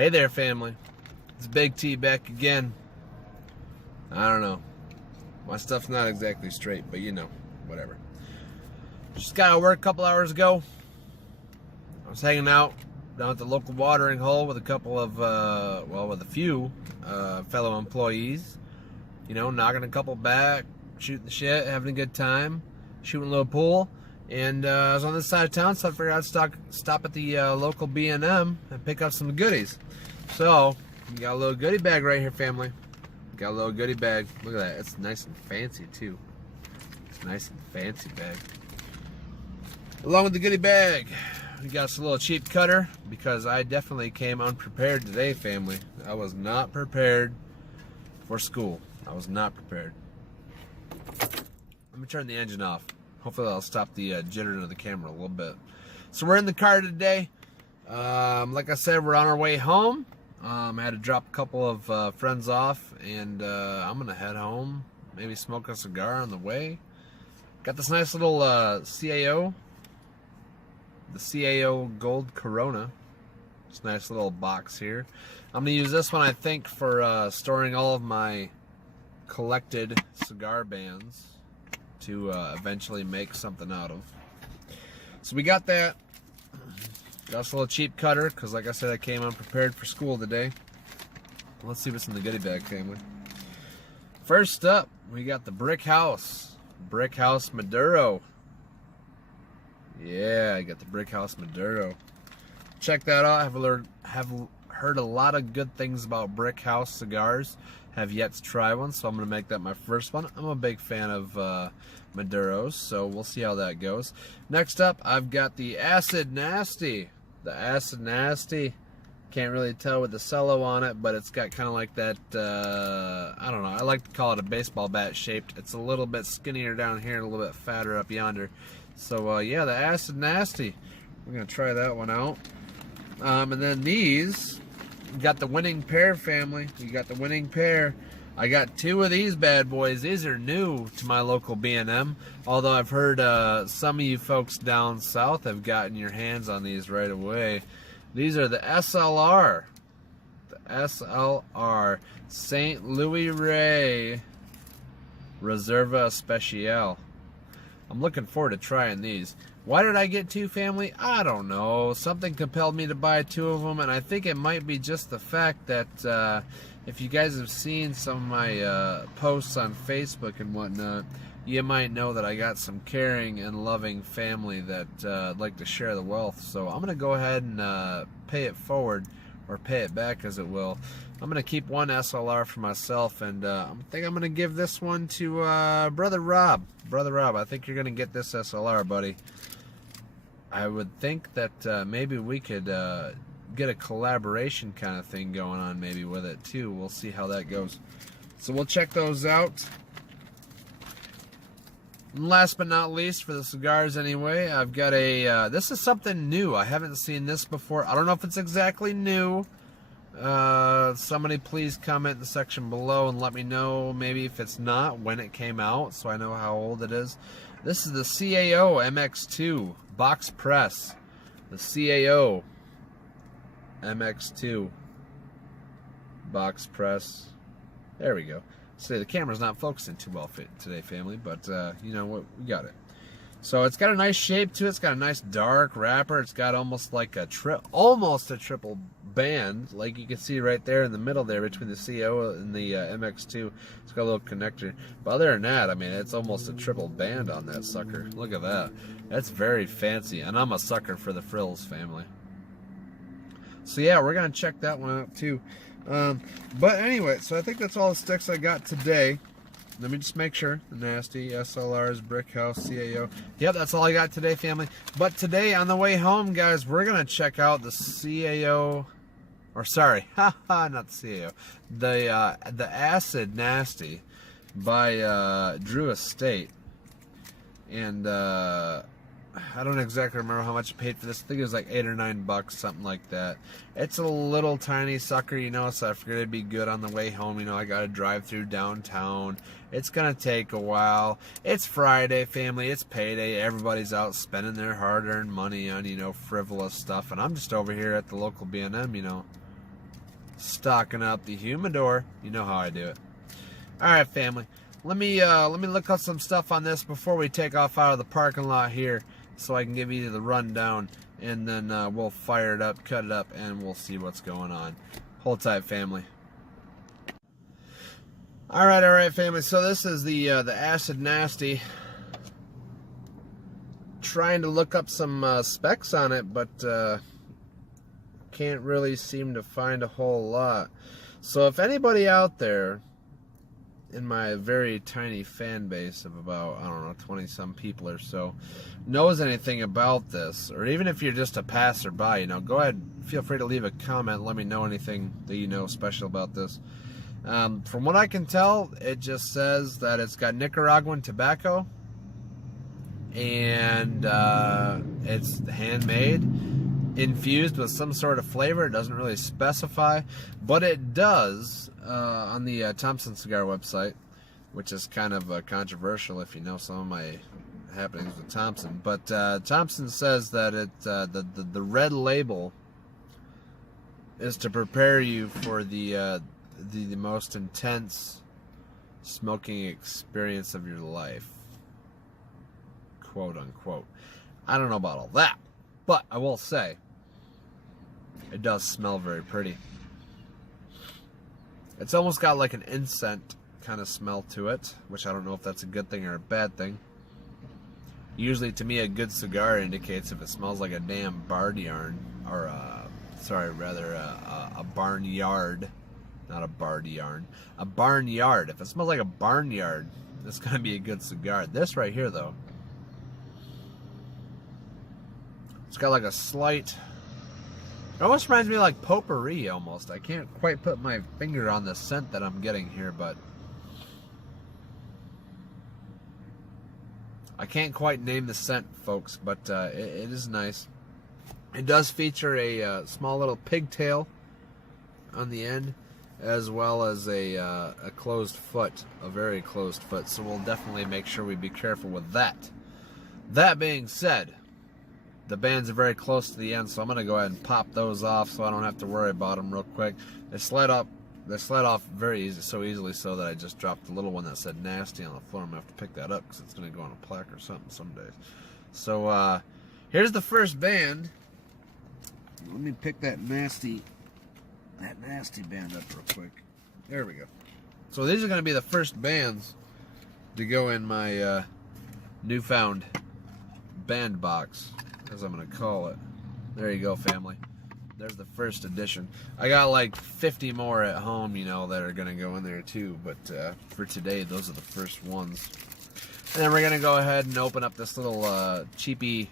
Hey there, family. It's Big T back again. I don't know. My stuff's not exactly straight, but you know, whatever. Just got out of work a couple hours ago. I was hanging out down at the local watering hole with a couple of, with a few fellow employees. You know, knocking a couple back, shooting the shit, having a good time, shooting a little pool. And I was on this side of town, so I figured I'd stop at the local B&M and pick up some goodies. So, we got a little goodie bag right here, family. Got a little goodie bag. Look at that. It's nice and fancy, too. It's a nice and fancy bag. Along with the goodie bag, we got us a little cheap cutter because I definitely came unprepared today, family. I was not prepared for school. I was not prepared. Let me turn the engine off. Hopefully that'll stop the jittering of the camera a little bit. So we're in the car today. Like I said, we're on our way home. I had to drop a couple of friends off, and I'm going to head home. Maybe smoke a cigar on the way. Got this nice little CAO. The CAO Gold Corona. It's a nice little box here. I'm going to use this one, I think, for storing all of my collected cigar bands to eventually make something out of. So we got that. Got us a little cheap cutter, because like I said, I came unprepared for school today. Let's see what's in the goodie bag, family. First up, we got the Brick House. Brick House Maduro. Yeah, I got the Brick House Maduro. Check that out. Have heard a lot of good things about Brick House cigars. Have yet to try one, so I'm going to make that my first one. I'm a big fan of Maduros, so we'll see how that goes. Next up, I've got the Acid Nasty. The Acid Nasty. Can't really tell with the cello on it, but it's got kind of like that, I don't know, I like to call it a baseball bat shaped. It's a little bit skinnier down here and a little bit fatter up yonder. So, yeah, the Acid Nasty. We're going to try that one out. And then these, we got the Winning Pair, family. We got the Winning Pair. I got two of these bad boys. These are new to my local B&M, although I've heard some of you folks down south have gotten your hands on these right away. These are the SLR. The SLR. St. Louis Ray Reserva Especial. I'm looking forward to trying these. Why did I get two, family? I don't know. Something compelled me to buy two of them, and I think it might be just the fact that if you guys have seen some of my posts on Facebook and whatnot, you might know that I got some caring and loving family that I'd like to share the wealth. So I'm going to go ahead and pay it forward, or pay it back as it will. I'm going to keep one SLR for myself, and I think I'm going to give this one to Brother Rob. Brother Rob, I think you're going to get this SLR, buddy. I would think that maybe we could get a collaboration kind of thing going on maybe with it too. We'll see how that goes. So we'll check those out. And last but not least, for the cigars anyway, I've got a, this is something new. I haven't seen this before. I don't know if it's exactly new. Somebody please comment in the section below and let me know maybe if it's not, when it came out, so I know how old it is. This is the CAO MX2 box press. The CAO MX2 box press. There we go. See, the camera's not focusing too well today, family, but you know what, we got it. So it's got a nice shape to it. It's got a nice dark wrapper. It's got almost like a triple band, like you can see right there in the middle there between the CO and the MX2. It's got a little connector. But other than that, I mean, it's almost a triple band on that sucker. Look at that. That's very fancy, and I'm a sucker for the frills, family. So yeah, we're gonna check that one out too. But anyway, so I think that's all the sticks I got today. Let me just make sure. The Nasty, SLRs, Brick House, CAO. Yep, that's all I got today, family. But today, on the way home, guys, we're going to check out the CAO, or sorry, haha, not the CAO, the Acid Nasty by Drew Estate. And I don't exactly remember how much I paid for this. I think it was like $8 or $9, something like that. It's a little tiny sucker, you know, so I figured it'd be good on the way home. You know, I got to drive through downtown. It's going to take a while. It's Friday, family. It's payday. Everybody's out spending their hard-earned money on, you know, frivolous stuff. And I'm just over here at the local B&M, you know, stocking up the humidor. You know how I do it. All right, family. Let me look up some stuff on this before we take off out of the parking lot here, so I can give you the rundown, and then we'll fire it up, cut it up, and we'll see what's going on. Hold tight, family. All right, family. So this is the Acid Nasty. Trying to look up some specs on it, but can't really seem to find a whole lot. So if anybody out there in my very tiny fan base of about, I don't know, 20 some people or so knows anything about this, or even if you're just a passerby, you know, go ahead, feel free to leave a comment, let me know anything that you know special about this. From what I can tell, it just says that it's got Nicaraguan tobacco, and it's handmade, infused with some sort of flavor. It doesn't really specify, but it does on the Thompson Cigar website, which is kind of controversial if you know some of my happenings with Thompson. But Thompson says that the red label is to prepare you for the most intense smoking experience of your life, quote unquote. I don't know about all that, but I will say it does smell very pretty. It's almost got like an incense kind of smell to it, which I don't know if that's a good thing or a bad thing. Usually, to me, a good cigar indicates if it smells like a damn barnyard, or a barnyard, not a barnyard, a barnyard. If it smells like a barnyard, it's gonna be a good cigar. This right here, though, it's got like a slight. It almost reminds me of like potpourri almost. I can't quite put my finger on the scent that I'm getting here, but I can't quite name the scent, folks, but it is nice. It does feature a small little pigtail on the end, as well as a closed foot, a very closed foot, so we'll definitely make sure we be careful with that. That being said, the bands are very close to the end, so I'm going to go ahead and pop those off so I don't have to worry about them real quick. They slide off very easy, so easily so that I just dropped the little one that said nasty on the floor. I'm going to have to pick that up because it's going to go on a plaque or something some days. So here's the first band. Let me pick that nasty band up real quick. There we go. So these are going to be the first bands to go in my newfound band box, as I'm going to call it. There you go, family. There's the first edition. I got like 50 more at home, you know, that are going to go in there too. But for today, those are the first ones. And then we're going to go ahead and open up this little cheapy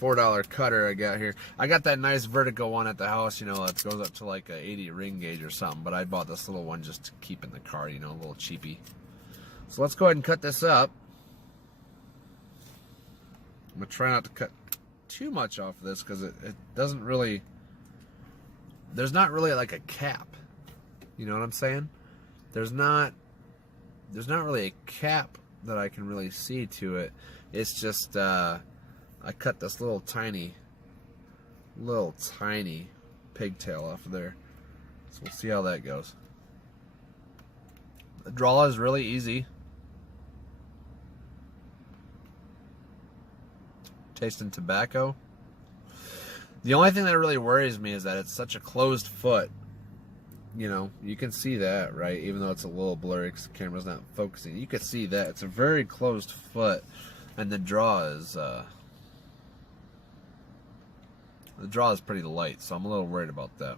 $4 cutter I got here. I got that nice Vertigo one at the house, you know, that goes up to like a 80 ring gauge or something. But I bought this little one just to keep in the car, you know, a little cheapy. So let's go ahead and cut this up. I'm going to try not to cut too much off of this because it doesn't really, there's not really like a cap, you know what I'm saying? There's not really a cap that I can really see to it. It's just I cut this little tiny pigtail off of there, so we'll see how that goes. The draw is really easy. Tasting tobacco. The only thing that really worries me is that it's such a closed foot. You know, you can see that, right? Even though it's a little blurry because the camera's not focusing. You can see that. It's a very closed foot. And the draw is pretty light, so I'm a little worried about that.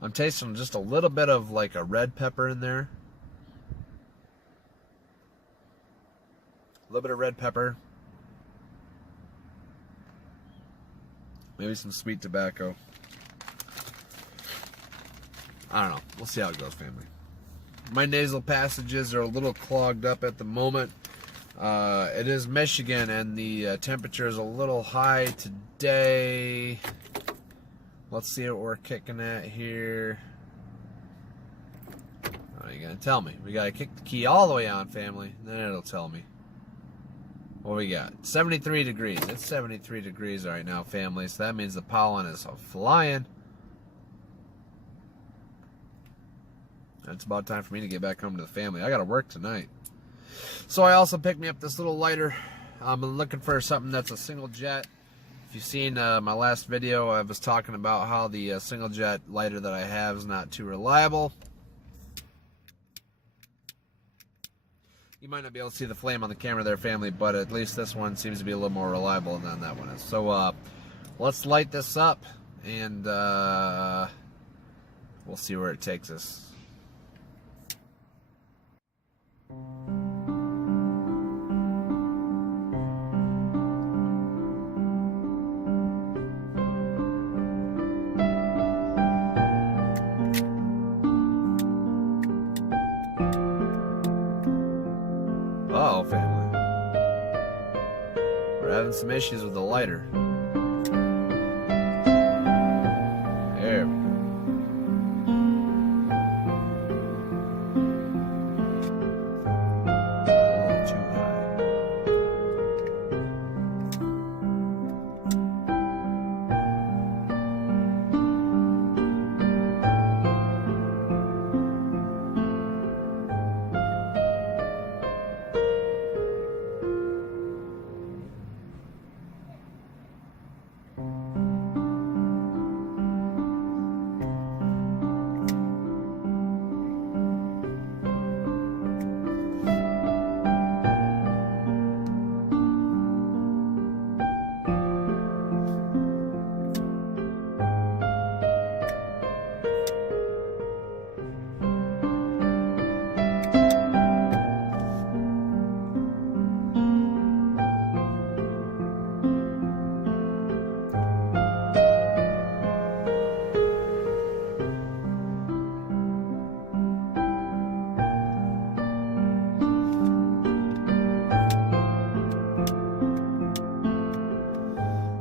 I'm tasting just a little bit of like a red pepper in there. A little bit of red pepper. Maybe some sweet tobacco. I don't know. We'll see how it goes, family. My nasal passages are a little clogged up at the moment. It is Michigan, and the temperature is a little high today. Let's see what we're kicking at here. How are you going to tell me? We got to kick the key all the way on, family. Then it'll tell me. What we got? 73 degrees. It's 73 degrees right now, family. So that means the pollen is flying. It's about time for me to get back home to the family. I got to work tonight. So I also picked me up this little lighter. I'm looking for something that's a single jet. If you've seen my last video, I was talking about how the single jet lighter that I have is not too reliable. You might not be able to see the flame on the camera there, family, but at least this one seems to be a little more reliable than that one is. So let's light this up, and we'll see where it takes us. Uh-oh, family. We're having some issues with the lighter. There we go. A little too high.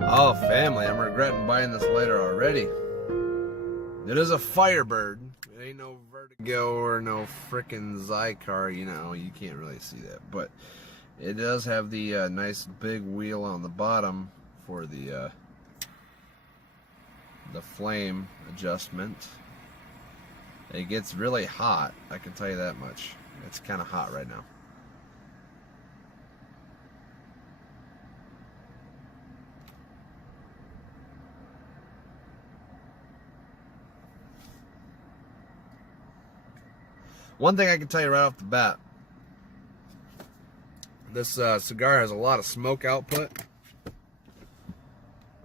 Oh, family, I'm regretting buying this lighter already. It is a Firebird. It ain't no Vertigo or no frickin' Zycar, you know, you can't really see that. But it does have the nice big wheel on the bottom for the flame adjustment. It gets really hot, I can tell you that much. It's kind of hot right now. One thing I can tell you right off the bat, this cigar has a lot of smoke output.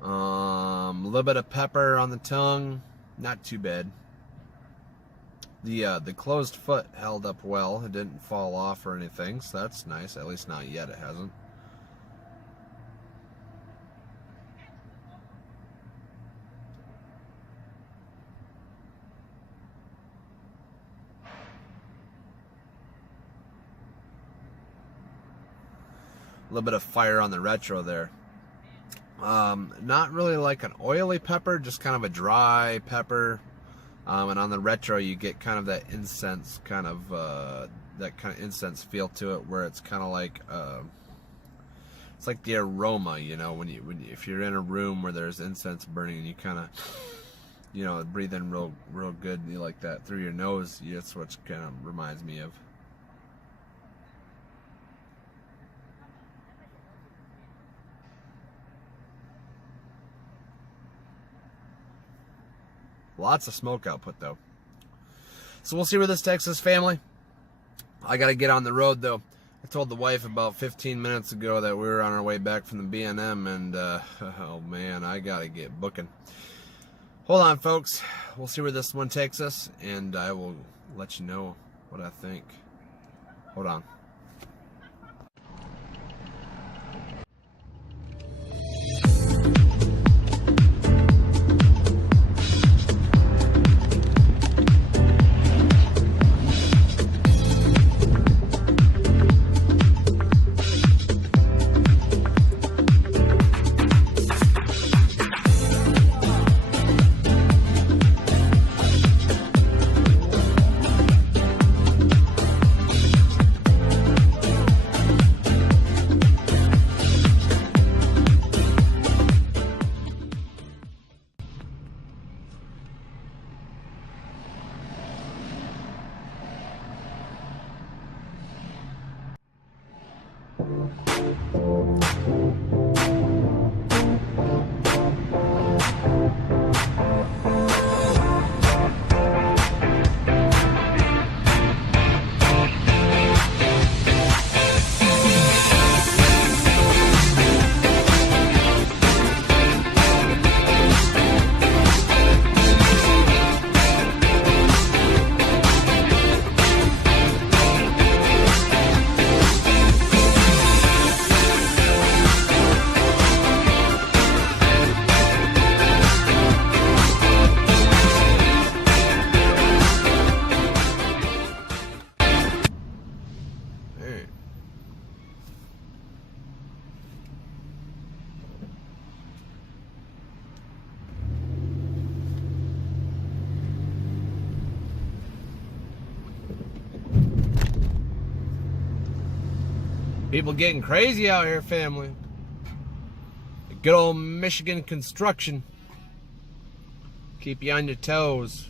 A little bit of pepper on the tongue, not too bad. The closed foot held up well. It didn't fall off or anything, so that's nice. At least not yet, it hasn't. A little bit of fire on the retro there. Not really like an oily pepper, just kind of a dry pepper. And on the retro, you get kind of that incense incense feel to it, where it's kind of like it's like the aroma, you know, if you're in a room where there's incense burning and you kind of, you know, breathe in real good, and you like that through your nose. That's what kind of reminds me of. Lots of smoke output though. So we'll see where this takes us, family. I gotta get on the road though. I told the wife about 15 minutes ago that we were on our way back from the B&M, and oh man, I gotta get booking. Hold on, folks. We'll see where this one takes us, and I will let you know what I think. Hold on. People getting crazy out here, family. Good old Michigan construction. Keep you on your toes.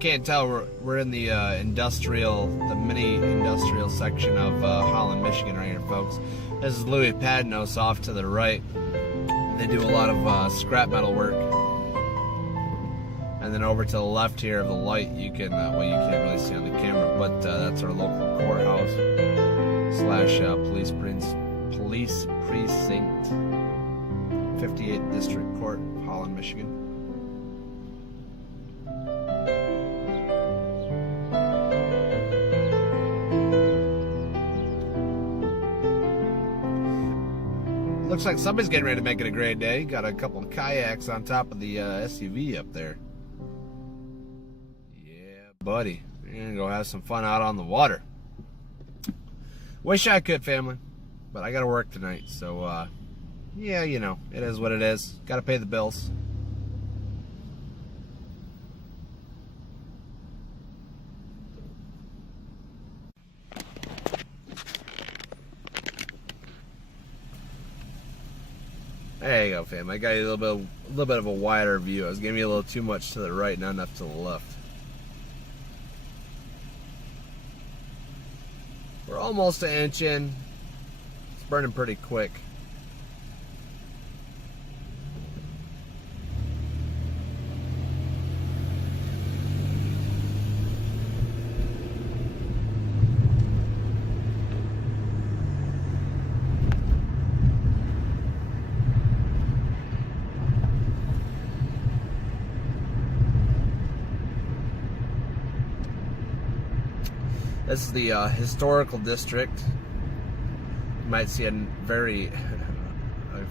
Can't tell, we're in the mini industrial section of Holland, Michigan right here, folks. This is Louis Padnos off to the right. They do a lot of scrap metal work. And then over to the left here of the light, you can, well, you can't really see on the camera, but that's our local courthouse / police precinct, 58th District Court, Holland, Michigan. Looks like somebody's getting ready to make it a great day. Got a couple of kayaks on top of the SUV up there. Yeah, buddy. We're gonna go have some fun out on the water. Wish I could, family. But I gotta work tonight, so yeah, you know, it is what it is. Gotta pay the bills. There you go, fam. I got you a little bit of a wider view. I was giving you a little too much to the right, not enough to the left. We're almost an inch in. It's burning pretty quick. This is the historical district. You might see a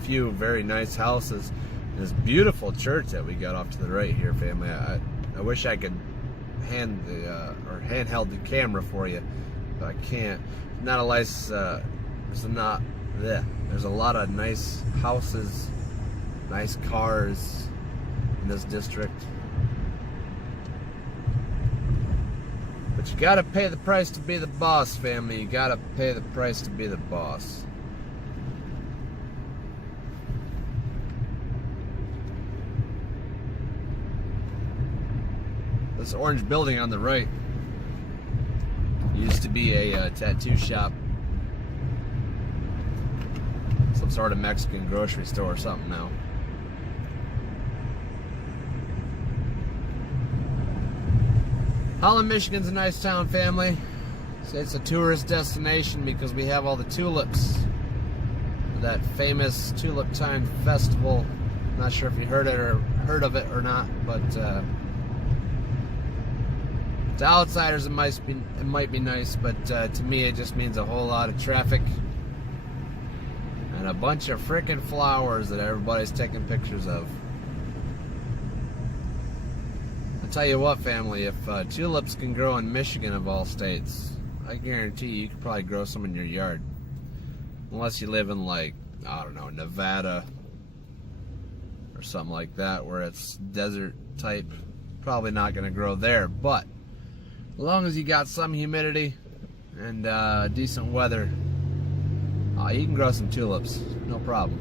few very nice houses. And this beautiful church that we got off to the right here, family. I wish I could handheld the camera for you, but I can't. Not a nice. There's a lot of nice houses, nice cars in this district. But you gotta pay the price to be the boss, family. You gotta pay the price to be the boss. This orange building on the right used to be a tattoo shop. Some sort of Mexican grocery store or something now. Holland, Michigan's a nice town, family. It's a tourist destination because we have all the tulips. That famous Tulip Time Festival. Not sure if you heard of it or not, but to outsiders it might be nice, but to me it just means a whole lot of traffic and a bunch of frickin' flowers that everybody's taking pictures of. I tell you what, family, if tulips can grow in Michigan of all states, I guarantee you could probably grow some in your yard. Unless you live in, like, I don't know, Nevada or something like that, where it's desert type. Probably not going to grow there, but as long as you got some humidity and decent weather, you can grow some tulips, no problem.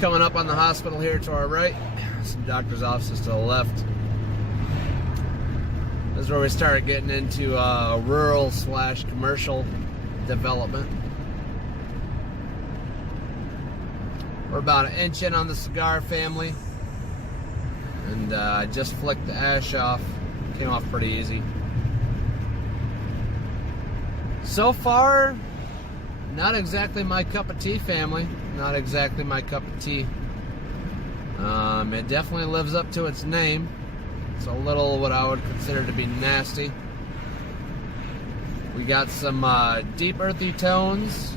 Coming up on the hospital here to our right, some doctor's offices to the left. This is where we start getting into rural / commercial development. We're about an inch in on the cigar, family, and I just flicked the ash off. Came off pretty easy. So far, not exactly my cup of tea, family. Not exactly my cup of tea. It definitely lives up to its name. It's a little what I would consider to be nasty. We got some deep earthy tones.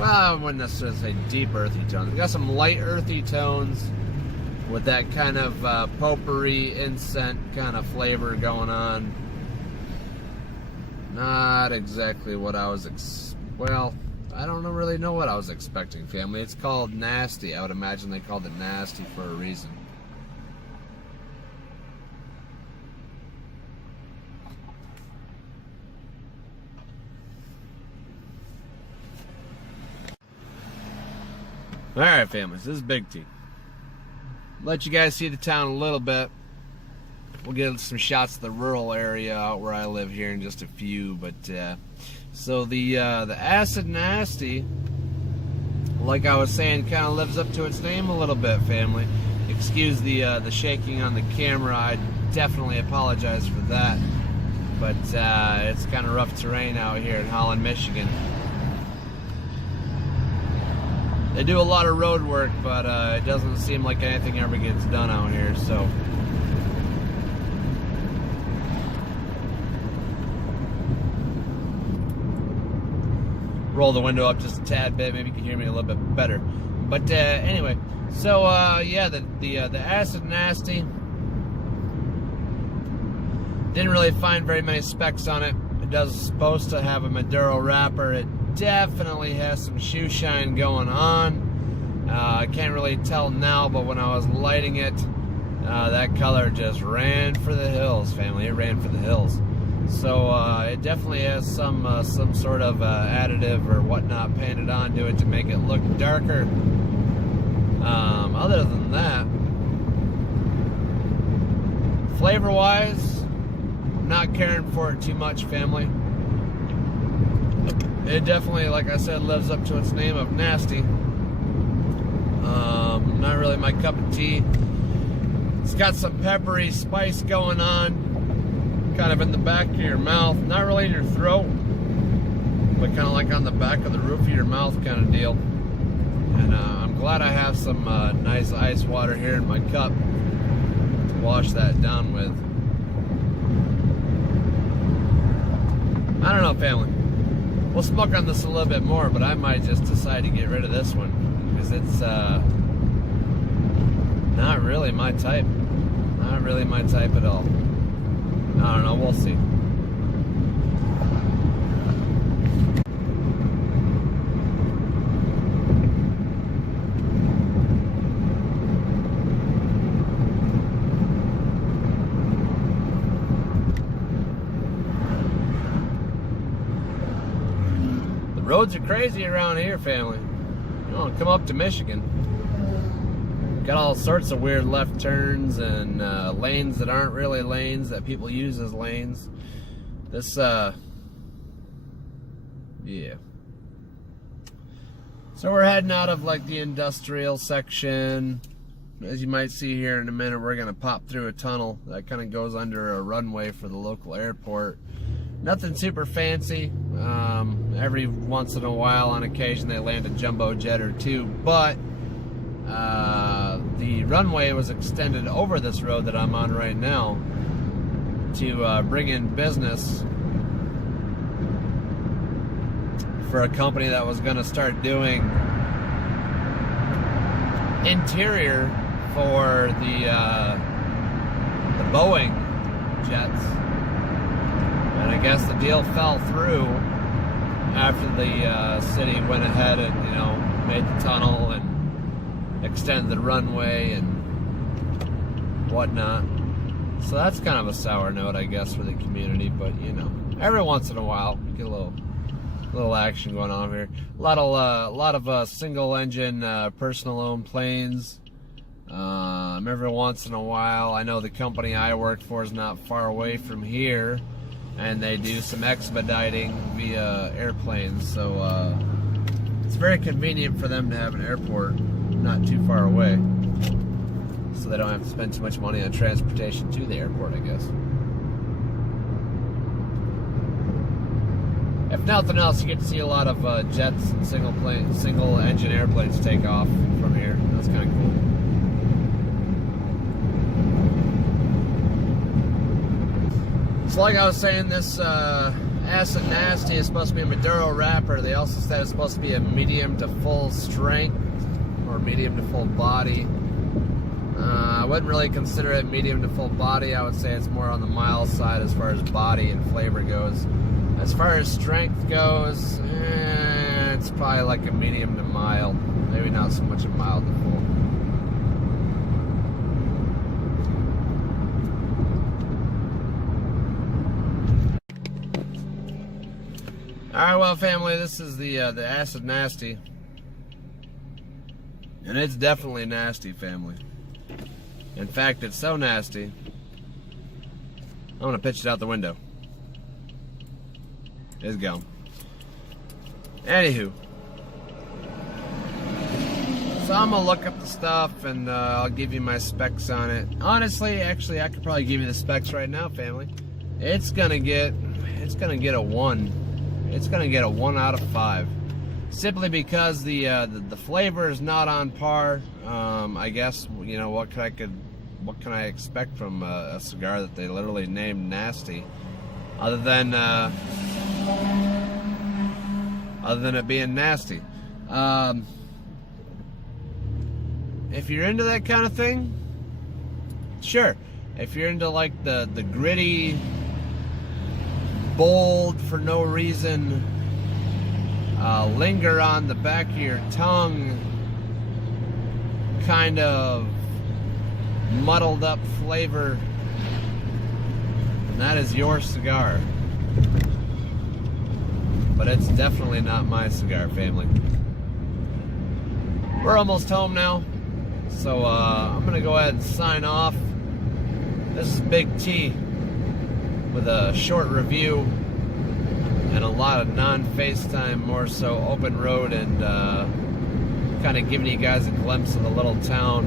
Well, I wouldn't necessarily say deep earthy tones. We got some light earthy tones with that kind of potpourri, incense kind of flavor going on. Not exactly what I was well, I don't really know what I was expecting, family. It's called nasty. I would imagine they called it nasty for a reason. Alright, families, this is Big T. Let you guys see the town a little bit. We'll get some shots of the rural area out where I live here in just a few, but so the Acid Nasty, like I was saying, kind of lives up to its name a little bit, family. Excuse the shaking on the camera. I definitely apologize for that, but it's kind of rough terrain out here in Holland, Michigan. They do a lot of road work, but it doesn't seem like anything ever gets done out here, so. Roll the window up just a tad bit, maybe you can hear me a little bit better. But anyway, so yeah, the Acid Nasty, didn't really find very many specs on it. It does supposed to have a Maduro wrapper. It definitely has some shoe shine going on. I can't really tell now, but when I was lighting it, that color just ran for the hills, family. It ran for the hills. So it definitely has some sort of additive or whatnot painted onto it to make it look darker. Other than that, flavor-wise, I'm not caring for it too much, family. It definitely, like I said, lives up to its name of nasty. Not really my cup of tea. It's got some peppery spice going on, kind of in the back of your mouth, not really in your throat, but kind of like on the back of the roof of your mouth kind of deal. And I'm glad I have some nice ice water here in my cup to wash that down with. I don't know, family. We'll smoke on this a little bit more, but I might just decide to get rid of this one because it's not really my type. Not really my type at all. I don't know, we'll see. The roads are crazy around here, family. You want to come up to Michigan. Got all sorts of weird left turns and lanes that aren't really lanes that people use as lanes. This, yeah. So we're heading out of like the industrial section. As you might see here in a minute, we're gonna pop through a tunnel that kind of goes under a runway for the local airport. Nothing super fancy. Every once in a while, on occasion, they land a jumbo jet or two, but the runway was extended over this road that I'm on right now to bring in business for a company that was going to start doing interior for the Boeing jets. And I guess the deal fell through after the city went ahead and, made the tunnel and extended the runway and whatnot. So that's kind of a sour note, I guess, for the community. But, every once in a while, we get a little action going on here. A lot of single-engine, personal-owned planes. Every once in a while, I know the company I work for is not far away from here, and they do some expediting via airplanes, so it's very convenient for them to have an airport not too far away, so they don't have to spend too much money on transportation to the airport, I guess. If nothing else, you get to see a lot of jets and single engine airplanes take off from here. That's kind of cool. So like I was saying, this Acid Nasty is supposed to be a Maduro wrapper. They also said it's supposed to be a medium to full strength or medium to full body. I wouldn't really consider it medium to full body. I would say it's more on the mild side as far as body and flavor goes. As far as strength goes, it's probably like a medium to mild. Maybe not so much a mild to full. Alright, well, family, this is the Acid Nasty. And it's definitely nasty, family. In fact, it's so nasty, I'm going to pitch it out the window. It's gone. Anywho. So I'm going to look up the stuff and I'll give you my specs on it. Honestly, actually, I could probably give you the specs right now, family. It's going to get a 1. It's going to get a 1 out of 5. Simply because the flavor is not on par. I guess, what can I expect from a cigar that they literally named nasty, other than it being nasty. If you're into that kind of thing, sure. If you're into like the gritty, bold for no reason, linger on the back of your tongue, kind of muddled up flavor, and that is your cigar. But it's definitely not my cigar, family. We're almost home now, so I'm gonna go ahead and sign off. This is Big T with a short review and a lot of non-FaceTime, more so open road, and kind of giving you guys a glimpse of the little town,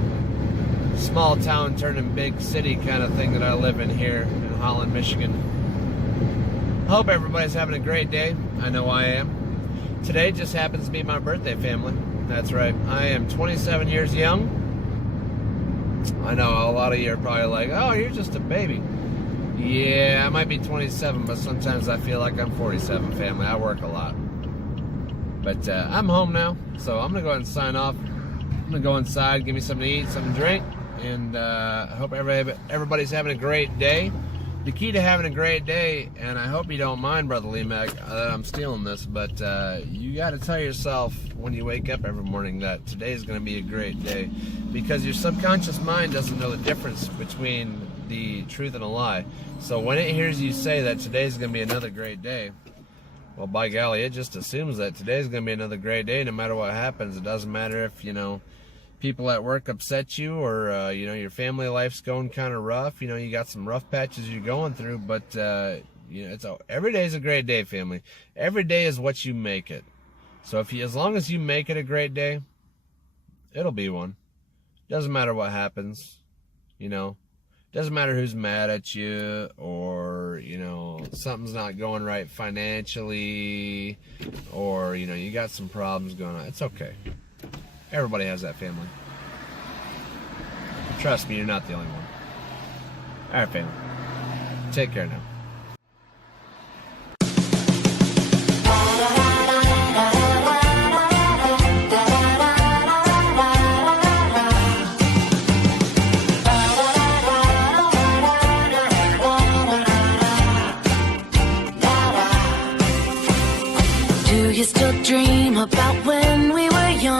small town turning big city kind of thing that I live in here in Holland, Michigan. Hope everybody's having a great day. I know I am. Today just happens to be my birthday, family. That's right. I am 27 years young. I know a lot of you are probably like, oh, you're just a baby. Yeah, I might be 27, but sometimes I feel like I'm 47, family. I work a lot. But I'm home now, so I'm going to go ahead and sign off. I'm going to go inside, give me something to eat, something to drink, and I hope everybody's having a great day. The key to having a great day, and I hope you don't mind, Brother Lee Mac, that I'm stealing this, but you got to tell yourself when you wake up every morning that today's going to be a great day, because your subconscious mind doesn't know the difference between the truth and a lie. So when it hears you say that today's going to be another great day, well, by golly, it just assumes that today's going to be another great day no matter what happens. It doesn't matter if, people at work upset you, or your family life's going kind of rough. You got some rough patches you're going through, but every day is a great day, family. Every day is what you make it. So as long as you make it a great day, it'll be one. Doesn't matter what happens. Doesn't matter who's mad at you, or, you know, something's not going right financially, or, you know, you got some problems going on. It's okay. Everybody has that family. Trust me, you're not the only one. All right, family. Take care now. Do you still dream about when we were young?